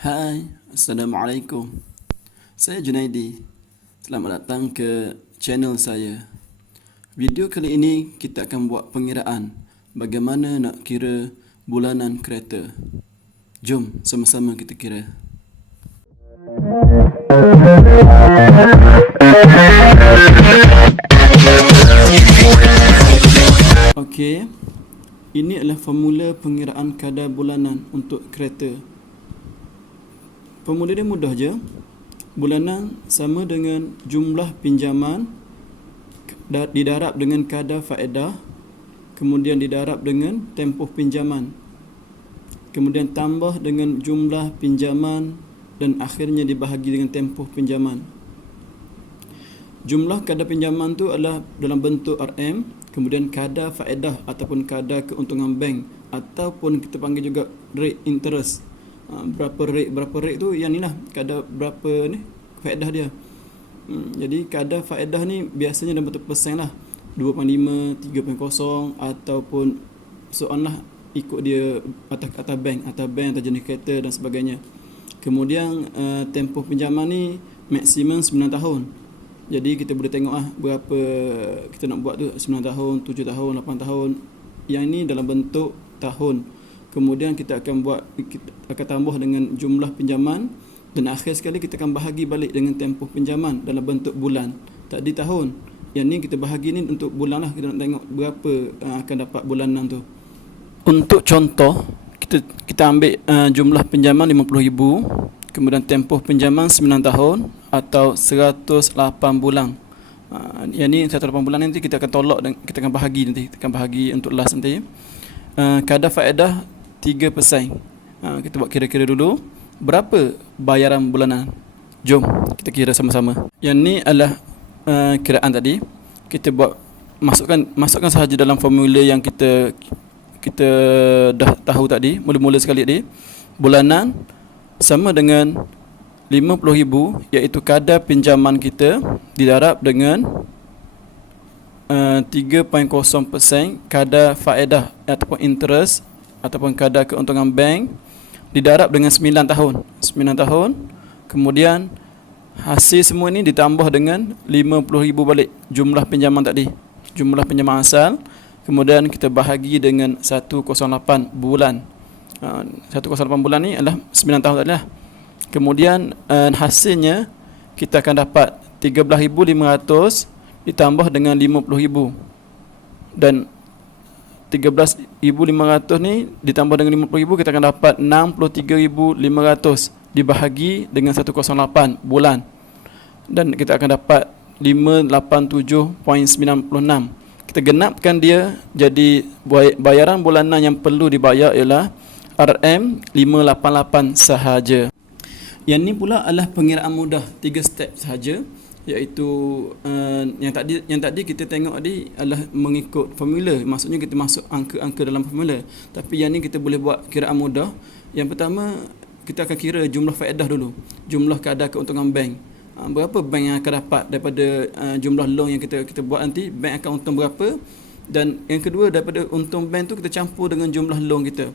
Hai, Assalamualaikum. Saya Junaidi. Selamat datang ke channel saya. Video kali ini kita akan buat pengiraan bagaimana nak kira bulanan kereta. Jom sama-sama kita kira. Okey. Ini adalah formula pengiraan kadar bulanan untuk kereta. Formula dia mudah je. Bulanan sama dengan jumlah pinjaman didarab dengan kadar faedah, kemudian didarab dengan tempoh pinjaman, kemudian tambah dengan jumlah pinjaman dan akhirnya dibahagi dengan tempoh pinjaman. Jumlah kadar pinjaman tu adalah dalam bentuk RM, kemudian kadar faedah ataupun kadar keuntungan bank ataupun kita panggil juga rate interest. Berapa rate tu yang ni lah, kadar berapa ni faedah dia. Jadi kadar faedah ni biasanya dalam bentuk persen lah, 2.5, 3.0 ataupun soal lah, ikut dia atas bank atau jenis kereta dan sebagainya. Kemudian tempoh pinjaman ni maksimum 9 tahun. Jadi kita boleh tengok berapa kita nak buat tu, 9 tahun, 7 tahun, 8 tahun. Yang ini dalam bentuk tahun. Kemudian kita akan tambah dengan jumlah pinjaman dan akhir sekali kita akan bahagi balik dengan tempoh pinjaman dalam bentuk bulan. Tadi tahun. Yang ni kita bahagi ni untuk bulan lah, kita nak tengok berapa akan dapat bulanan tu. Untuk contoh, kita ambil jumlah pinjaman 50,000, kemudian tempoh pinjaman 9 tahun atau 108 bulan. Yang ni 108 bulan nanti kita akan tolak dan kita akan bahagi nanti. Kita akan bahagi untuk last nanti. Kadar faedah 3%. Kita buat kira-kira dulu. Berapa bayaran bulanan? Jom kita kira sama-sama. Yang ni adalah kiraan tadi. Kita buat masukkan sahaja dalam formula yang kita dah tahu tadi, mula-mula sekali tadi. Bulanan sama dengan 50,000, iaitu kadar pinjaman kita didarab dengan 3.0% kadar faedah ataupun interest ataupun kadar keuntungan bank didarab dengan 9 tahun. 9 tahun. Kemudian hasil semua ini ditambah dengan 50,000 balik jumlah pinjaman tadi. Jumlah pinjaman asal. Kemudian kita bahagi dengan 108 bulan. 108 bulan ni adalah 9 tahun tadi lah. Kemudian hasilnya kita akan dapat 13,500 ditambah dengan 50,000. Dan 13,500 ni ditambah dengan 50,000, kita akan dapat 63,500 dibahagi dengan 108 bulan. Dan kita akan dapat 587.96. Kita genapkan dia, jadi bayaran bulanan yang perlu dibayar ialah RM588 sahaja. Yang ni pula adalah pengiraan mudah, 3 step sahaja, iaitu yang tadi kita tengok tadi adalah mengikut formula. Maksudnya kita masuk angka-angka dalam formula. Tapi yang ni kita boleh buat kiraan mudah. Yang pertama, kita akan kira jumlah faedah dulu, jumlah kadar keuntungan bank. Berapa bank yang akan dapat daripada jumlah loan yang kita buat nanti, bank akan untung berapa. Dan yang kedua, daripada untung bank tu kita campur dengan jumlah loan kita.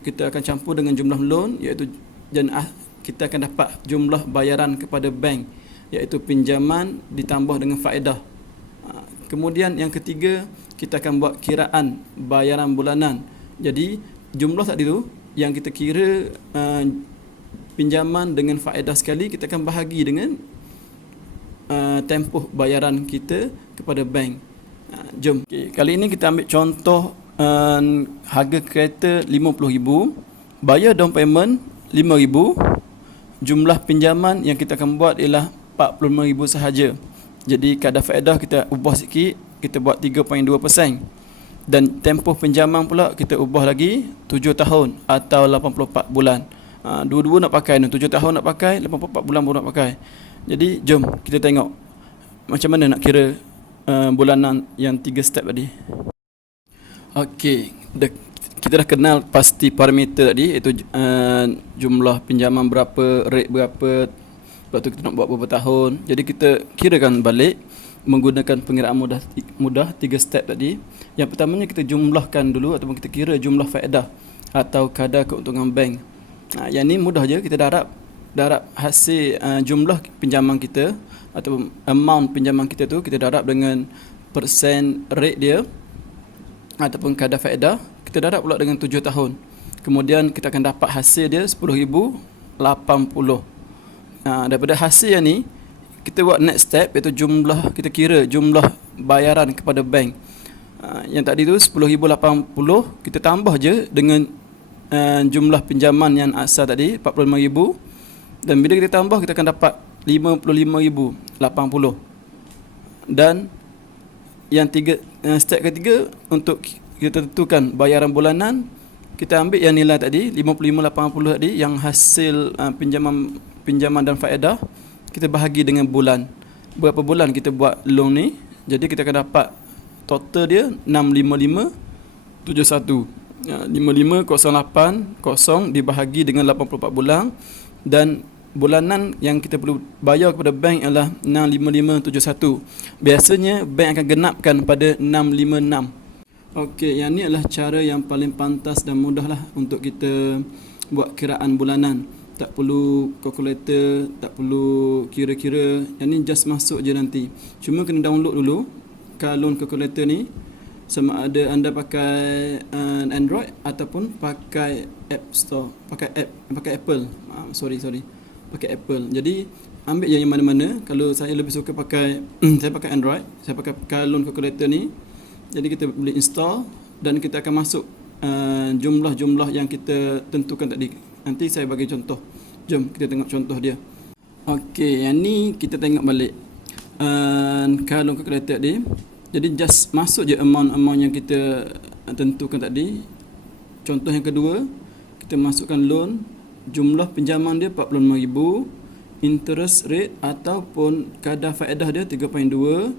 Kita akan campur dengan jumlah loan, iaitu dan kita akan dapat jumlah bayaran kepada bank, iaitu pinjaman ditambah dengan faedah. Kemudian yang ketiga, kita akan buat kiraan bayaran bulanan. Jadi jumlah tadi tu yang kita kira pinjaman dengan faedah sekali, kita akan bahagi dengan tempoh bayaran kita kepada bank. Jom. Kali ini kita ambil contoh harga kereta 50,000, bayar down payment 5,000. Jumlah pinjaman yang kita akan buat ialah 45,000 sahaja. Jadi kadar faedah kita ubah sikit, kita buat 3.2%. Dan tempoh pinjaman pula kita ubah lagi 7 tahun atau 84 bulan. Dua-dua nak pakai, 7 tahun nak pakai, 84 bulan pun nak pakai. Jadi jom kita tengok macam mana nak kira bulanan yang 3 step tadi. Okey, kita dah kenal pasti parameter tadi, iaitu jumlah pinjaman berapa, rate berapa, lepas tu kita nak buat berapa tahun. Jadi kita kirakan balik menggunakan pengiraan mudah 3 step tadi. Yang pertamanya kita jumlahkan dulu ataupun kita kira jumlah faedah atau kadar keuntungan bank. Yang ni mudah je, kita darab hasil jumlah pinjaman kita atau amount pinjaman kita tu, kita darab dengan persen rate dia ataupun kadar faedah, kita darab pula dengan 7 tahun. Kemudian kita akan dapat hasil dia 10,080. Daripada hasil yang ni, kita buat next step, iaitu kita kira jumlah bayaran kepada bank. Yang tadi tu 10,080, kita tambah je dengan jumlah pinjaman yang asal tadi 45,000, dan bila kita tambah, kita akan dapat 55,080. Dan yang step ketiga, untuk kita tentukan bayaran bulanan, kita ambil yang nilai tadi 55,80 tadi, yang hasil pinjaman dan faedah, kita bahagi dengan bulan. Berapa bulan kita buat loan ni, jadi kita akan dapat total dia 65571. 55,080 dibahagi dengan 84 bulan, dan bulanan yang kita perlu bayar kepada bank adalah 65571. Biasanya bank akan genapkan pada 656. Okey, yang ni adalah cara yang paling pantas dan mudah lah untuk kita buat kiraan bulanan. Tak perlu kalkulator, tak perlu kira-kira. Yang ni just masuk je nanti. Cuma kena download dulu Car Loan Calculator ni, sama ada anda pakai Android ataupun pakai App Store, pakai Apple. Pakai Apple. Jadi ambil yang mana-mana. Kalau saya lebih suka pakai saya pakai Android, saya pakai Car Loan Calculator ni. Jadi kita boleh install dan kita akan masuk jumlah-jumlah yang kita tentukan tadi. Nanti saya bagi contoh. Jom kita tengok contoh dia. Okey, yang ni kita tengok balik Car Loan Calculator ni. Jadi just masuk je amount yang kita tentukan tadi. Contoh yang kedua, kita masukkan loan, jumlah pinjaman dia 45,000, interest rate ataupun kadar faedah dia 3.2,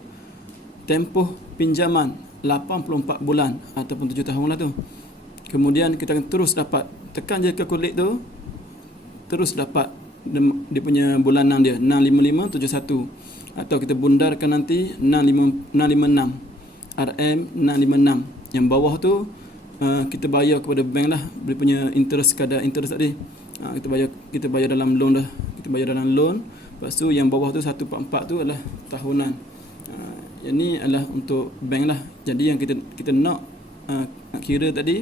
tempoh pinjaman 84 bulan ataupun 7 tahun lah tu. Kemudian kita akan terus dapat, tekan je calculate tu, terus dapat dia punya bulanan dia 65571, atau kita bundarkan nanti 656 RM 656. Yang bawah tu kita bayar kepada bank lah, dia punya interest, kadar interest tadi. Kita bayar dalam loan dah. Kita bayar dalam loan. Lepas tu yang bawah tu 144 tu adalah tahunan. Yang ni adalah untuk bank lah. Jadi yang kita nak kira tadi,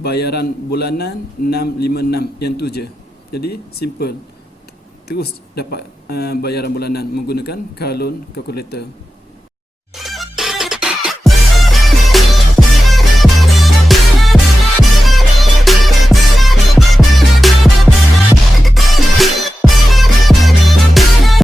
bayaran bulanan 656, yang tu je. Jadi simple, terus dapat bayaran bulanan menggunakan Car Loan Calculator.